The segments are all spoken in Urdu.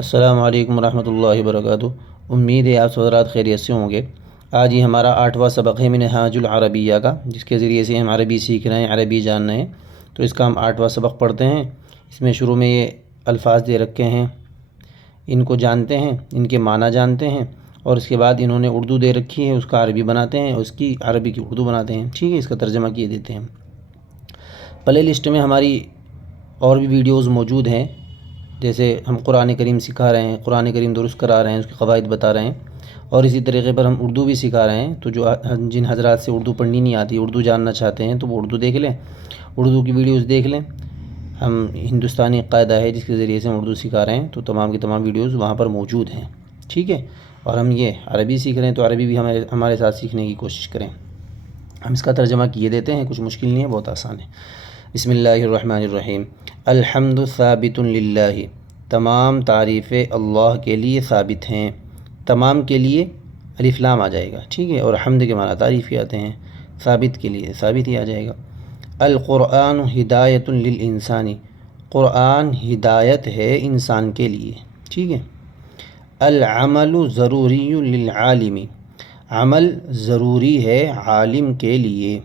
السلام علیکم ورحمۃ اللہ وبرکاتہ۔ امید ہے آپ حضرات خیریت سے ہوں گے۔ آج یہ ہمارا 8واں سبق ہے منہاج العربیہ کا، جس کے ذریعے سے ہم عربی سیکھ رہے ہیں، عربی جان رہے ہیں۔ تو اس کا ہم 8واں سبق پڑھتے ہیں۔ اس میں شروع میں یہ الفاظ دے رکھے ہیں، ان کو جانتے ہیں، ان کے معنی جانتے ہیں، اور اس کے بعد انہوں نے اردو دے رکھی ہے، اس کا عربی بناتے ہیں، اس کی عربی کی اردو بناتے ہیں۔ ٹھیک ہے، اس کا ترجمہ کیے دیتے ہیں۔ پلے لسٹ میں ہماری اور بھی ویڈیوز موجود ہیں، جیسے ہم قرآن کریم سکھا رہے ہیں، قرآن کریم درست کرا رہے ہیں، اس کے قواعد بتا رہے ہیں، اور اسی طریقے پر ہم اردو بھی سکھا رہے ہیں۔ تو جن حضرات سے اردو پڑھنی نہیں آتی، اردو جاننا چاہتے ہیں، تو وہ اردو دیکھ لیں، اردو کی ویڈیوز دیکھ لیں۔ ہم ہندوستانی قاعدہ ہے جس کے ذریعے سے ہم اردو سکھا رہے ہیں، تو تمام کی تمام ویڈیوز وہاں پر موجود ہیں۔ ٹھیک ہے، اور ہم یہ عربی سیکھ رہے ہیں، تو عربی بھی ہمارے ساتھ سیکھنے کی کوشش کریں۔ ہم اس کا ترجمہ کیے دیتے ہیں، کچھ مشکل نہیں ہے، بہت آسان ہے۔ بسم اللہ الرحمن الرحیم۔ الحمد ثابت للہ، تمام تعریفیں اللہ کے لیے ثابت ہیں۔ تمام کے لیے الف لام آ جائے گا، ٹھیک ہے، اور حمد کے معنی تعریف ہی آتے ہیں، ثابت کے لیے ثابت ہی آ جائے گا۔ القرآن ہدایت للانسانی، قرآن ہدایت ہے انسان کے لیے، ٹھیک ہے۔ العمل ضروری للعالم، عمل ضروری ہے عالم کے لیے۔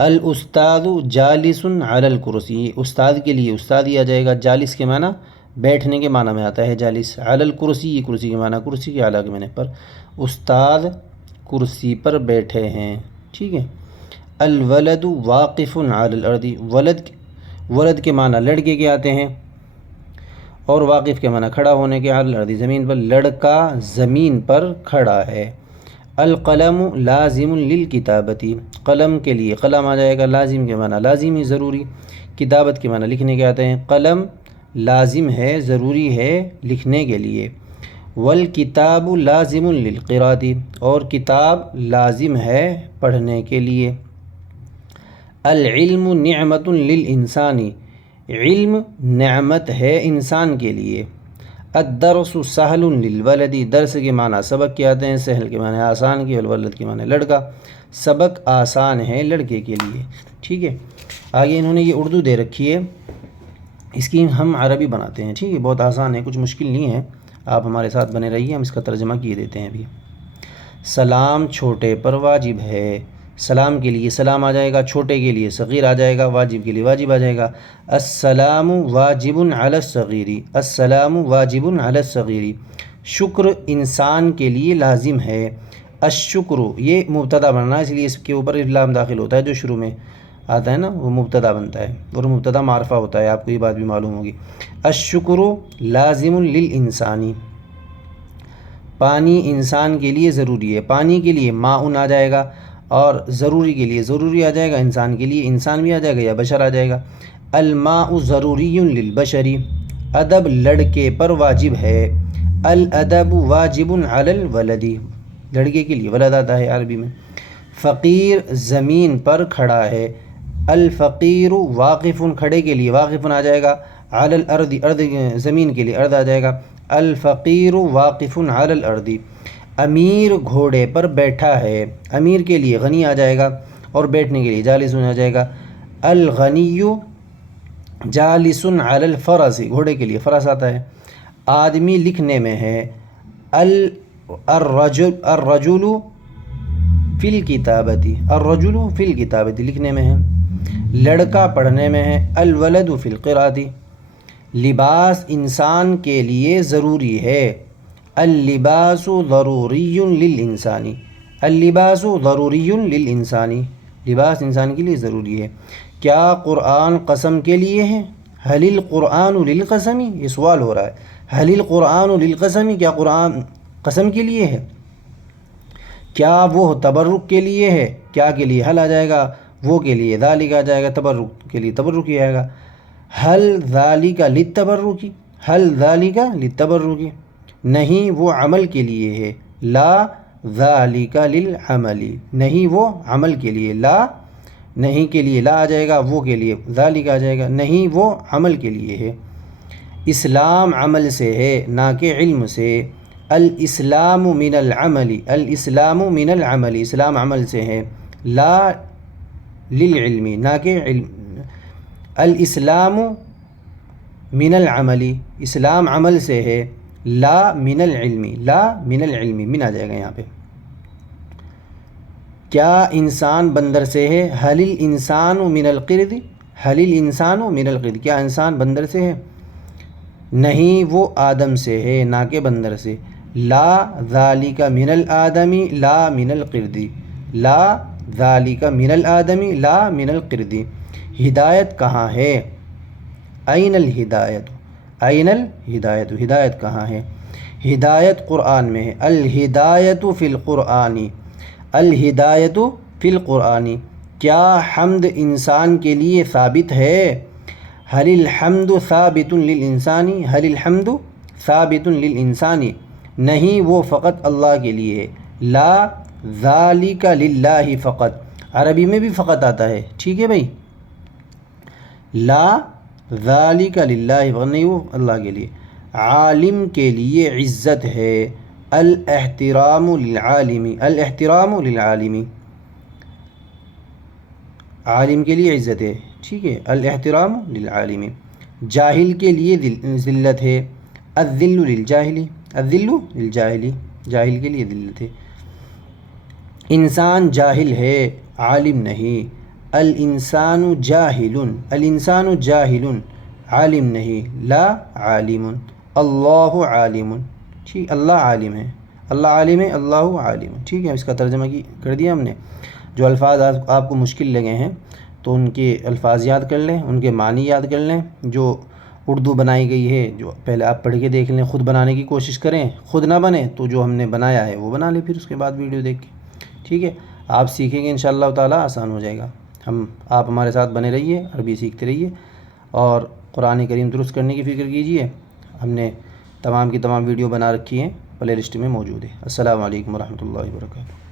الاستاذ جالس علی الکرسی، استاد کے لیے استاد ہی آ جائے گا۔ جالس کے معنی بیٹھنے کے معنی میں آتا ہے جالس، علی الکرسی کرسی کے معنی کرسی کے اعلیٰ کے معنی پر، استاد کرسی پر بیٹھے ہیں، ٹھیک ہے۔ الولد واقف علی الارض، ولد کے معنی لڑکے کے آتے ہیں، اور واقف کے معنی کھڑا ہونے کے، علی الارض زمین پر، لڑکا زمین پر کھڑا ہے۔ القلم لازم للکتابتی، قلم کے لیے قلم آ جائے گا، لازم کے معنی لازمی ضروری، کتابت کے معنی لکھنے کے آتے ہیں۔ قلم لازم ہے، ضروری ہے لکھنے کے لیے۔ والکتاب لازم للقراءۃ، اور کتاب لازم ہے پڑھنے کے لیے۔ العلم نعمت للانسان، علم نعمت ہے انسان کے لیے۔ الدرس سہل للولد، درس کے معنی سبق کے آتے ہیں، سہل کے معنی آسان کے، والولد کے معنی لڑکا، سبق آسان ہے لڑکے کے لیے، ٹھیک ہے۔ آگے انہوں نے یہ اردو دے رکھی ہے، اس کی ہم عربی بناتے ہیں، ٹھیک ہے، بہت آسان ہے، کچھ مشکل نہیں ہے، آپ ہمارے ساتھ بنے رہیے، ہم اس کا ترجمہ کیے دیتے ہیں ابھی۔ سلام چھوٹے پر واجب ہے، سلام کے لیے سلام آ جائے گا، چھوٹے کے لیے صغیر آ جائے گا، واجب کے لیے واجب آ جائے گا۔ السلام واجب علی الصغیر، السلام واجب علی الصغیر، شکر انسان کے لیے لازم ہے۔ الشکر یہ مبتدا بننا ہے، اس لیے اس کے اوپر لام داخل ہوتا ہے، جو شروع میں آتا ہے نا وہ مبتدا بنتا ہے، اور مبتدا معرفہ ہوتا ہے، آپ کو یہ بات بھی معلوم ہوگی۔ الشکر لازم للانسانی، پانی انسان کے لیے ضروری ہے، پانی کے لیے ماء آ جائے گا، اور ضروری کے لیے ضروری آ جائے گا، انسان کے لیے انسان بھی آ جائے گا، یا بشر آ جائے گا۔ الماء ضروری للبشر، ادب لڑکے پر واجب ہے۔ الادب واجب علی الولد، لڑکے کے لیے ولد آتا ہے عربی میں۔ فقیر زمین پر کھڑا ہے۔ الفقیر واقف، کھڑے کے لیے واقف آ جائے گا، علی الارض، ارض زمین کے لیے ارض آ جائے گا۔ الفقیر واقف علی الارض، امیر گھوڑے پر بیٹھا ہے، امیر کے لیے غنی آ جائے گا، اور بیٹھنے کے لیے جالس آ جائے گا۔ الغنی جالس علی الفرس، گھوڑے کے لیے فرس آتا ہے۔ آدمی لکھنے میں ہے۔ الرجل فی الکتابۃ، الرجل فی الکتابۃ لکھنے میں ہے، لڑکا پڑھنے میں ہے۔ الولد فی القراءۃ، لباس انسان کے لیے ضروری ہے۔ اللباس ضروری للانسان، اللباس ضروری للانسان، لباس انسان کے لیے ضروری ہے۔ کیا قرآن قسم کے لیے ہے؟ حل القرآن للقسم، یہ سوال ہو رہا ہے، حل القرآن للقسم، کیا قرآن قسم کے لیے ہے؟ کیا وہ تبرک کے لیے ہے؟ کیا کے لیے حل آ جائے گا، وہ کے لیے ذالک آ جائے گا، تبرک کے لیے تبرک ہی آئے گا۔ حل ذالک للتبرک، حل ذالک للتبرک، نہیں وہ عمل کے لیے ہے۔ لا ذالک للعمل، نہیں وہ عمل کے لیے، لا نہیں کے لیے لا آ جائے گا، وہ کے لیے ذالک آ جائے گا، نہیں وہ عمل کے لیے ہے۔ اسلام عمل سے ہے، نہ کہ علم سے۔ الاسلام من العمل، الاسلام من العمل، اسلام عمل سے ہے، لا للعلم، نہ کہ علم۔ الاسلام من العملی، اسلام عمل سے ہے، لا من العلمی، لا من العلمی، من آ جائے گا یہاں پہ۔ کیا انسان بندر سے ہے؟ حل الانسان من القرد، حل الانسان من القرد، کیا انسان بندر سے ہے؟ نہیں، وہ آدم سے ہے، نہ کہ بندر سے۔ لا ذالک من الآدمی لا من القرد، لا ذالک من الآدمی لا من القرد۔ ہدایت کہاں ہے؟ این الہدایت، این الہدایت، ہدایت کہاں ہے؟ ہدایت قرآن میں ہے، الہدایت فی القرآن، الہدایت فی القرآن۔ کیا حمد انسان کے لیے ثابت ہے؟ حل الحمد ثابت للانسان، حل الحمد ثابت للانسان، نہیں، وہ فقط اللہ کے لیے ہے۔ لا ذالک للہ فقط، عربی میں بھی فقط آتا ہے، ٹھیک ہے بھائی، لا ذالک للہ فقط، نہیں، وہ اللہ کے لیے۔ عالم کے لیے عزت ہے، الاحترام للعالم، الاحترام للعالم، عالم کے لیے عزت ہے، ٹھیک ہے، الاحترام للعالم۔ جاہل کے لیے ذلت ہے، الذل للجاہل، الذل للجاہل، جاہل کے لیے ذلت ہے۔ انسان جاہل ہے، عالم نہیں، الانسان جاہل، الانسان جاہل، عالم نہیں، لا عالم، اللہ عالم، ٹھیک، اللہ عالم ہے، اللہ عالم ہے، اللہ عالم، ٹھیک ہے، اس کا ترجمہ کر دیا ہم نے۔ جو الفاظ آپ کو مشکل لگے ہیں تو ان کے الفاظ یاد کر لیں، ان کے معنی یاد کر لیں۔ جو اردو بنائی گئی ہے جو پہلے آپ پڑھ کے دیکھ لیں، خود بنانے کی کوشش کریں، خود نہ بنے تو جو ہم نے بنایا ہے وہ بنا لیں پھر اس کے بعد ویڈیو دیکھ کے، ٹھیک ہے۔ آپ سیکھیں گے انشاءاللہ تعالیٰ، آسان ہو جائے گا۔ آپ ہمارے ساتھ بنے رہیے، عربی سیکھتے رہیے اور قرآن کریم درست کرنے کی فکر کیجیے۔ ہم نے تمام کی تمام ویڈیو بنا رکھی ہیں، پلے لسٹ میں موجود ہے۔ السلام علیکم ورحمۃ اللہ وبرکاتہ۔